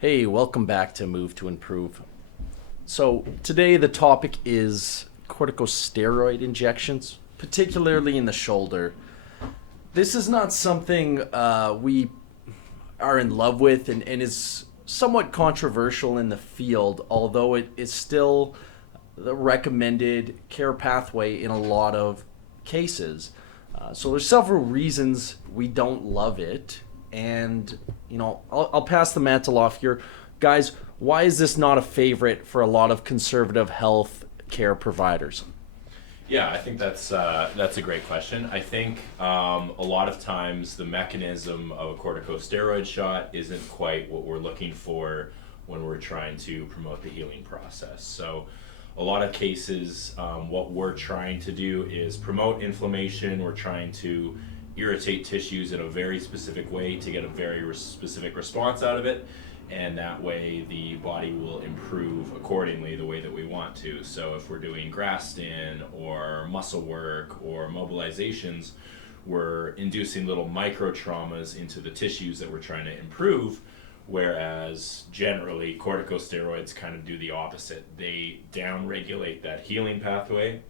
Hey, welcome back to Move to Improve. So, today the topic is corticosteroid injections, particularly in the shoulder. This is not something we are in love with and is somewhat controversial in the field, although it is still the recommended care pathway in a lot of cases. So there's several reasons we don't love it, and I'll pass the mantle off here, guys. Why is this not a favorite for a lot of conservative health care providers? Yeah, I think that's a great question. I think a lot of times the mechanism of a corticosteroid shot isn't quite what we're looking for when we're trying to promote the healing process. So, a lot of cases, what we're trying to do is promote inflammation. We're trying to irritate tissues in a very specific way to get a very specific response out of it, and that way the body will improve accordingly the way that we want to. So if we're doing Graston or muscle work or mobilizations, we're inducing little micro traumas into the tissues that we're trying to improve, whereas generally corticosteroids kind of do the opposite. They downregulate that healing pathway,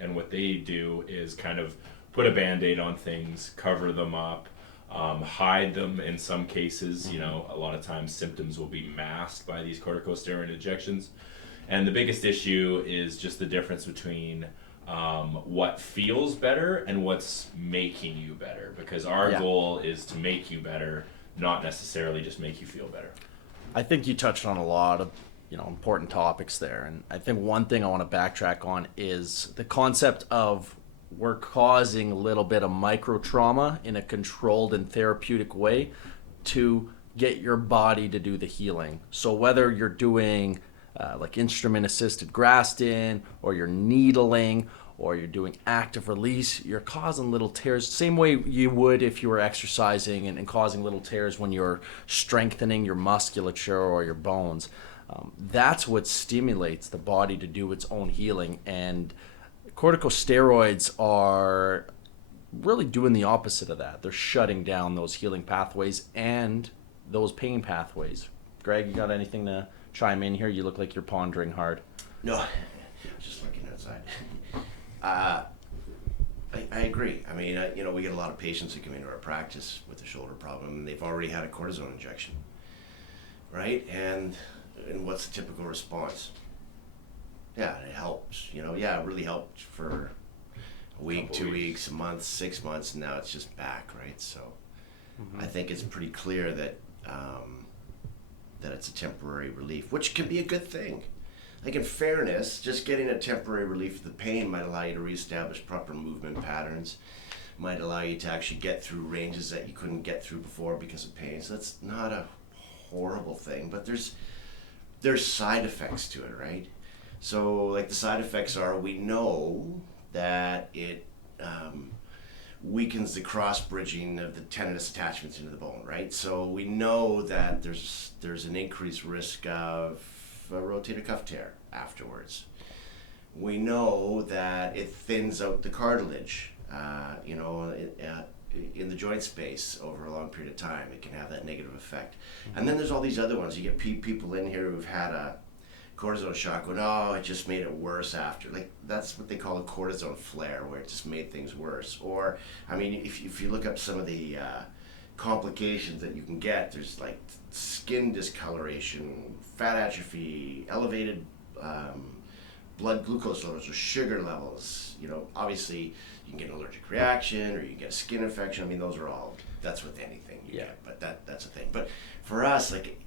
and what they do is kind of put a band-aid on things, cover them up, hide them in some cases. A lot of times symptoms will be masked by these corticosteroid injections. And the biggest issue is just the difference between what feels better and what's making you better. Because our goal is to make you better, not necessarily just make you feel better. I think you touched on a lot of important topics there, and I think one thing I want to backtrack on is the concept of we're causing a little bit of micro trauma in a controlled and therapeutic way to get your body to do the healing. So whether you're doing like instrument assisted Graston, or you're needling, or you're doing active release, you're causing little tears, same way you would if you were exercising and causing little tears when you're strengthening your musculature or your bones. That's what stimulates the body to do its own healing, and corticosteroids are really doing the opposite of that. They're shutting down those healing pathways and those pain pathways. Greg, you got anything to chime in here? You look like you're pondering hard. No, I was just looking outside. I agree. I mean, we get a lot of patients who come into our practice with a shoulder problem, and they've already had a cortisone injection, right? And what's the typical response? Yeah, it helps. It really helped for a week, 2 weeks, a month, 6 months, and now it's just back, right? So I think it's pretty clear that that it's a temporary relief, which can be a good thing. Like, in fairness, just getting a temporary relief of the pain might allow you to reestablish proper movement patterns, might allow you to actually get through ranges that you couldn't get through before because of pain. So that's not a horrible thing, but there's side effects to it, right? So, like, the side effects are, we know that it weakens the cross-bridging of the tendinous attachments into the bone, right? So we know that there's an increased risk of a rotator cuff tear afterwards. We know that it thins out the cartilage, in the joint space over a long period of time. It can have that negative effect. And then there's all these other ones. You get people in here who've had a cortisone shock going, oh, it just made it worse after. Like, that's what they call a cortisone flare, where it just made things worse. Or, I mean, if you look up some of the complications that you can get, there's like skin discoloration, fat atrophy, elevated blood glucose levels or sugar levels. Obviously you can get an allergic reaction, or you can get a skin infection. I mean, that's with anything you get, but that's a thing. But for us, like,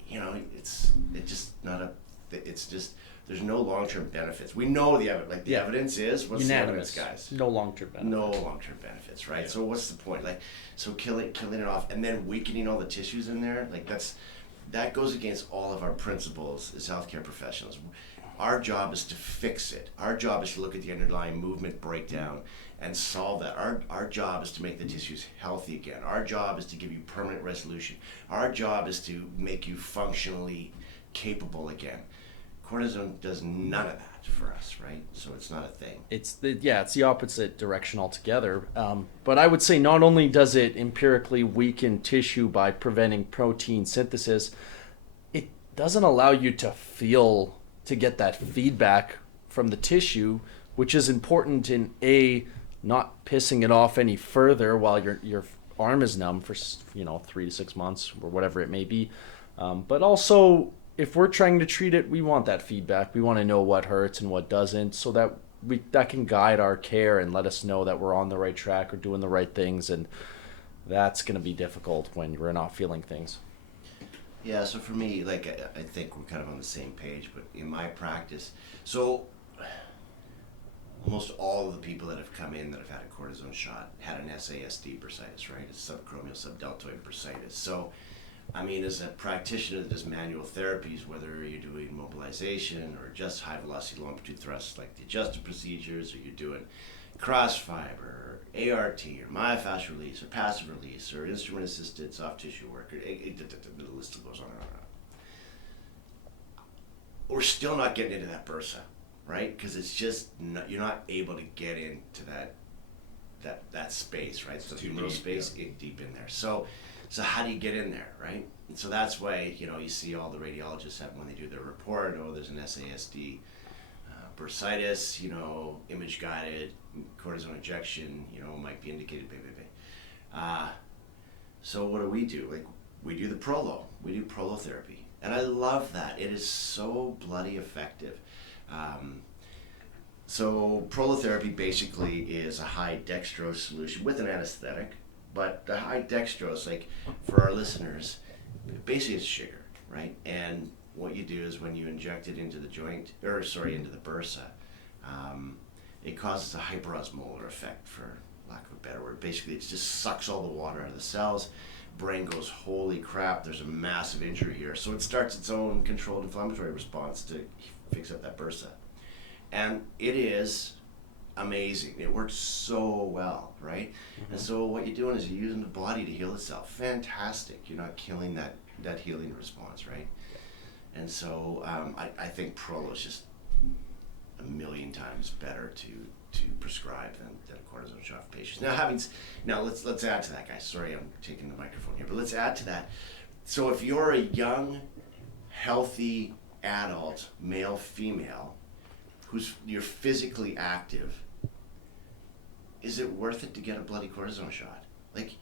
it's just there's no long-term benefits. We know the evidence. Like, the evidence is, what's Unanimous. the evidence, guys? No long-term benefits. No long-term benefits, right? Yeah. So what's the point? Like, so killing it off and then weakening all the tissues in there, like, that goes against all of our principles as healthcare professionals. Our job is to fix it. Our job is to look at the underlying movement breakdown and solve that. Our job is to make the tissues healthy again. Our job is to give you permanent resolution. Our job is to make you functionally capable again. Cortisone does none of that for us, right? So it's not a thing. It's the opposite direction altogether. But I would say not only does it empirically weaken tissue by preventing protein synthesis, it doesn't allow you to get that feedback from the tissue, which is important in not pissing it off any further while your arm is numb for 3 to 6 months or whatever it may be, but also if we're trying to treat it, we want that feedback. We want to know what hurts and what doesn't, so that can guide our care and let us know that we're on the right track or doing the right things. And that's going to be difficult when we're not feeling things. Yeah, so for me, like, I think we're kind of on the same page, but in my practice, so almost all of the people that have come in that have had a cortisone shot had an SASD bursitis, right? It's subacromial subdeltoid bursitis. So, I mean, as a practitioner that does manual therapies, whether you're doing mobilization or just high velocity low amplitude thrusts like the adjusted procedures, or you're doing cross fiber, or ART, or myofascial release, or passive release, or instrument assisted soft tissue work, or the list goes on and on and on. We're still not getting into that bursa, right? Because it's just you're not able to get into that space, right? So humeral space, deep in there. So how do you get in there, right? And so that's why you see all the radiologists have, when they do their report, there's an SASD bursitis, image guided cortisone injection, might be indicated, so what do? Like, we do the prolo, we do prolotherapy, and I love that. It is so bloody effective. So prolotherapy basically is a high dextrose solution with an anesthetic, but the high dextrose, like for our listeners, basically it's sugar, right? And what you do is when you inject it into the joint, into the bursa, it causes a hyperosmolar effect, for lack of a better word. Basically, it just sucks all the water out of the cells. Brain goes, holy crap, there's a massive injury here. So it starts its own controlled inflammatory response to fix up that bursa. And it is amazing. It works so well, right? Mm-hmm. And so what you're doing is you're using the body to heal itself. Fantastic. You're not killing that healing response, right? And so I think prolo is just a million times better to prescribe than a cortisone shot for patients. Now let's add to that, guys. Sorry, I'm taking the microphone here, but let's add to that. So if you're a young, healthy adult, male, female, you're physically active, is it worth it to get a bloody cortisone shot? Like,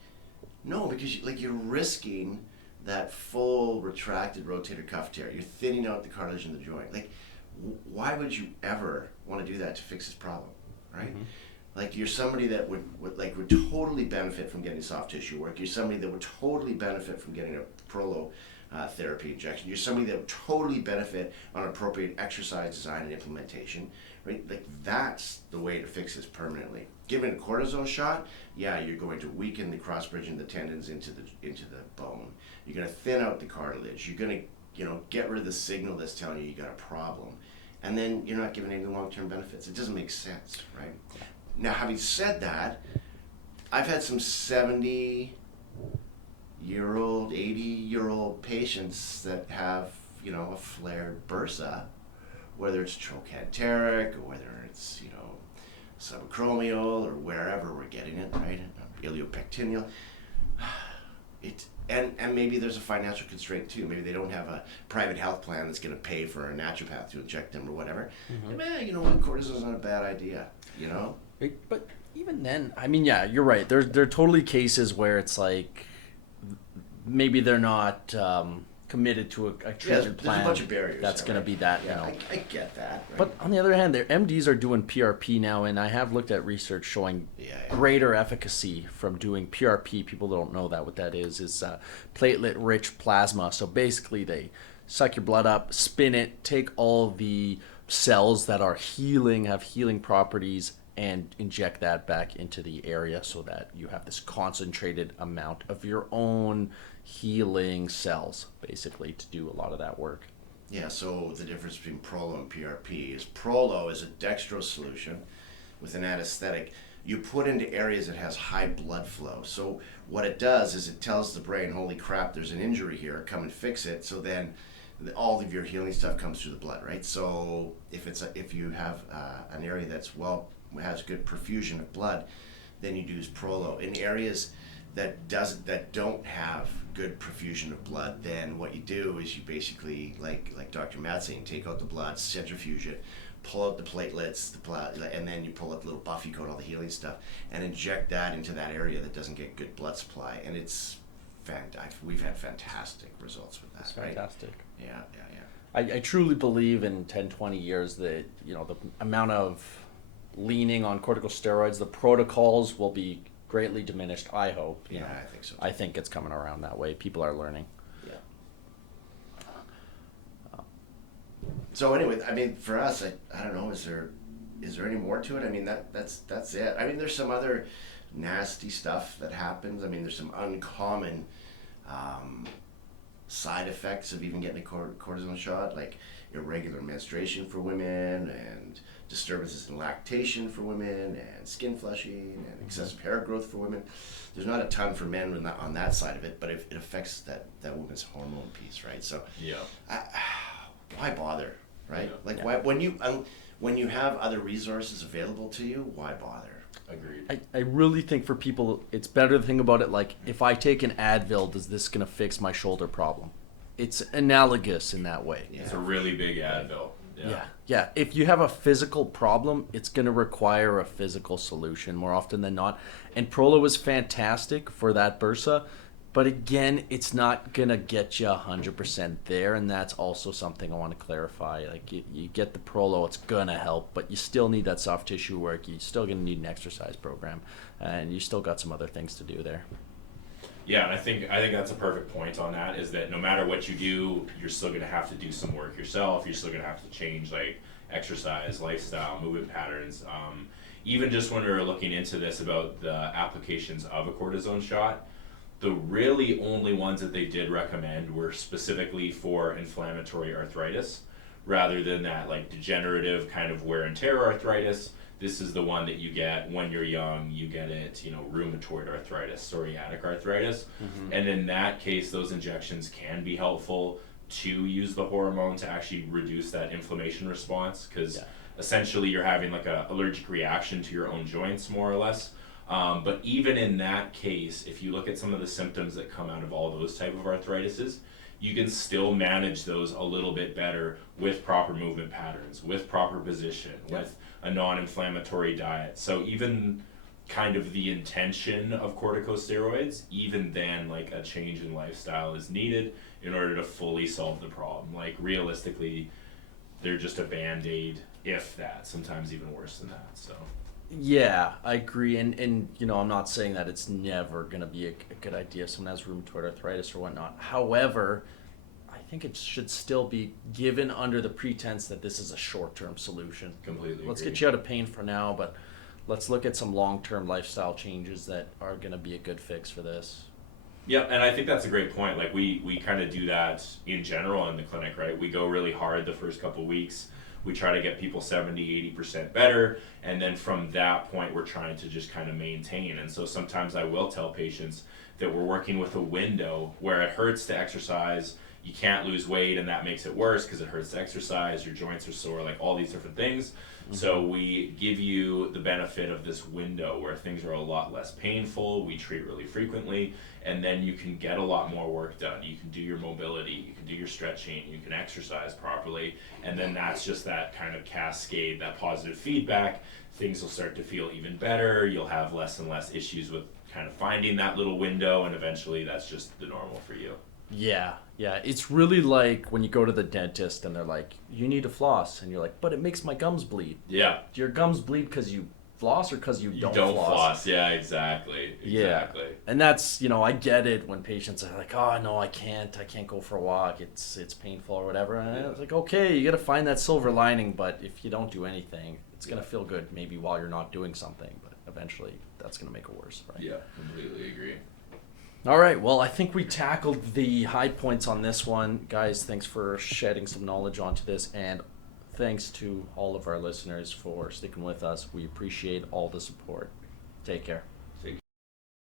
no, because you're risking that full retracted rotator cuff tear. You're thinning out the cartilage in the joint. Like, why would you ever want to do that to fix this problem, right? Mm-hmm. Like, you're somebody that would totally benefit from getting soft tissue work. You're somebody that would totally benefit from getting a prolo therapy injection. You're somebody that would totally benefit on appropriate exercise design and implementation, right? Like, that's the way to fix this permanently. Given a cortisone shot, yeah, you're going to weaken the cross bridging the tendons into the bone. You're going to thin out the cartilage. You're going to get rid of the signal that's telling you got a problem, and then you're not giving any long-term benefits. It doesn't make sense, right? Now, having said that, I've had some 70-year-old, 80-year-old patients that have, a flared bursa, whether it's trochanteric or whether it's, subacromial or wherever we're getting it, right? Iliopectineal. And maybe there's a financial constraint too. Maybe they don't have a private health plan that's going to pay for a naturopath to inject them or whatever. Mm-hmm. You know what? Cortisone's not a bad idea, But even then, I mean, yeah, you're right. There are totally cases where it's like maybe they're not committed to a treatment plan. There's a bunch of barriers. That's going to be that, I get that. Right? But on the other hand, their MDs are doing PRP now, and I have looked at research showing greater efficacy from doing PRP. People don't know what that is platelet-rich plasma. So basically, they suck your blood up, spin it, take all the cells that are have healing properties, and inject that back into the area so that you have this concentrated amount of your own healing cells, basically, to do a lot of that work. Yeah, so the difference between prolo and PRP is prolo is a dextrose solution with an anesthetic you put into areas that has high blood flow. So what it does is it tells the brain, holy crap, there's an injury here, come and fix it. So then all of your healing stuff comes through the blood, right? So if you have an area that's has good perfusion of blood, then you use prolo. In areas that don't have good perfusion of blood, then what you do is you basically, like Dr. Matt's saying, take out the blood, centrifuge it, pull out the platelets, and then you pull out the little buff you coat, all the healing stuff, and inject that into that area that doesn't get good blood supply. And it's we've had fantastic results with that. It's fantastic. Right? Yeah. I truly believe in 10, 20 years that, you know, the amount of leaning on corticosteroids, the protocols will be greatly diminished, I hope. You know. I think so too. I think it's coming around that way. People are learning. Yeah. So anyway, I mean, for us, I don't know, is there any more to it? I mean, that's it. I mean, there's some other nasty stuff that happens. I mean, there's some uncommon side effects of even getting a cortisone shot, like irregular menstruation for women, and disturbances in lactation for women, and skin flushing, and excessive hair growth for women. There's not a ton for men on that side of it, but it affects that woman's hormone piece, right? So why bother, right? Why when you have other resources available to you, why bother? Agreed. I really think for people, it's better to think about it like, if I take an Advil, is this going to fix my shoulder problem? It's analogous in that way. It's a really big Advil. Yeah. If you have a physical problem, it's going to require a physical solution more often than not. And Prolo was fantastic for that bursa, but again, it's not going to get you 100% there, and that's also something I want to clarify. Like, you get the Prolo, it's going to help, but you still need that soft tissue work. You're still going to need an exercise program, and you still got some other things to do there. Yeah, and I think that's a perfect point on that, is that no matter what you do, you're still going to have to do some work yourself. You're still going to have to change, like, exercise, lifestyle, movement patterns. Even just when we were looking into this about the applications of a cortisone shot, the really only ones that they did recommend were specifically for inflammatory arthritis, rather than that, like, degenerative kind of wear and tear arthritis. This is the one that you get when you're young. You get it, rheumatoid arthritis, psoriatic arthritis. Mm-hmm. And in that case, those injections can be helpful to use the hormone to actually reduce that inflammation response, because essentially you're having like a allergic reaction to your own joints, more or less. But even in that case, if you look at some of the symptoms that come out of all those type of arthritises, you can still manage those a little bit better with proper movement patterns, with proper position, with a non-inflammatory diet. So even kind of the intention of corticosteroids, even then, like, a change in lifestyle is needed in order to fully solve the problem. Like, realistically, they're just a Band-Aid, if that, sometimes even worse than that. So yeah, I agree, and I'm not saying that it's never going to be a good idea if someone has rheumatoid arthritis or whatnot. However, I think it should still be given under the pretense that this is a short-term solution. Completely Let's agree. get you out of pain for now, but let's look at some long-term lifestyle changes that are going to be a good fix for this. Yeah, and I think that's a great point. Like, we kind of do that in general in the clinic, right? We go really hard the first couple weeks. We try to get people 70, 80% better, and then from that point, we're trying to just kind of maintain. And so sometimes I will tell patients that we're working with a window where it hurts to exercise, you can't lose weight, and that makes it worse because it hurts to exercise, your joints are sore, like all these different things. Mm-hmm. So we give you the benefit of this window where things are a lot less painful, we treat really frequently, and then you can get a lot more work done. You can do your mobility, you can do your stretching, you can exercise properly, and then that's just that kind of cascade, that positive feedback. Things will start to feel even better, you'll have less and less issues with kind of finding that little window, and eventually that's just the normal for you. Yeah. It's really like when you go to the dentist and they're like, you need to floss. And you're like, but it makes my gums bleed. Yeah. Do your gums bleed because you floss or because you don't floss? Yeah, exactly. Yeah. And that's, I get it when patients are like, oh, no, I can't go for a walk. It's painful or whatever. And it's like, okay, you got to find that silver lining. But if you don't do anything, it's going to feel good maybe while you're not doing something. But eventually that's going to make it worse, right? Yeah, completely agree. All right, well, I think we tackled the high points on this one. Guys, thanks for shedding some knowledge onto this, and thanks to all of our listeners for sticking with us. We appreciate all the support. Take care.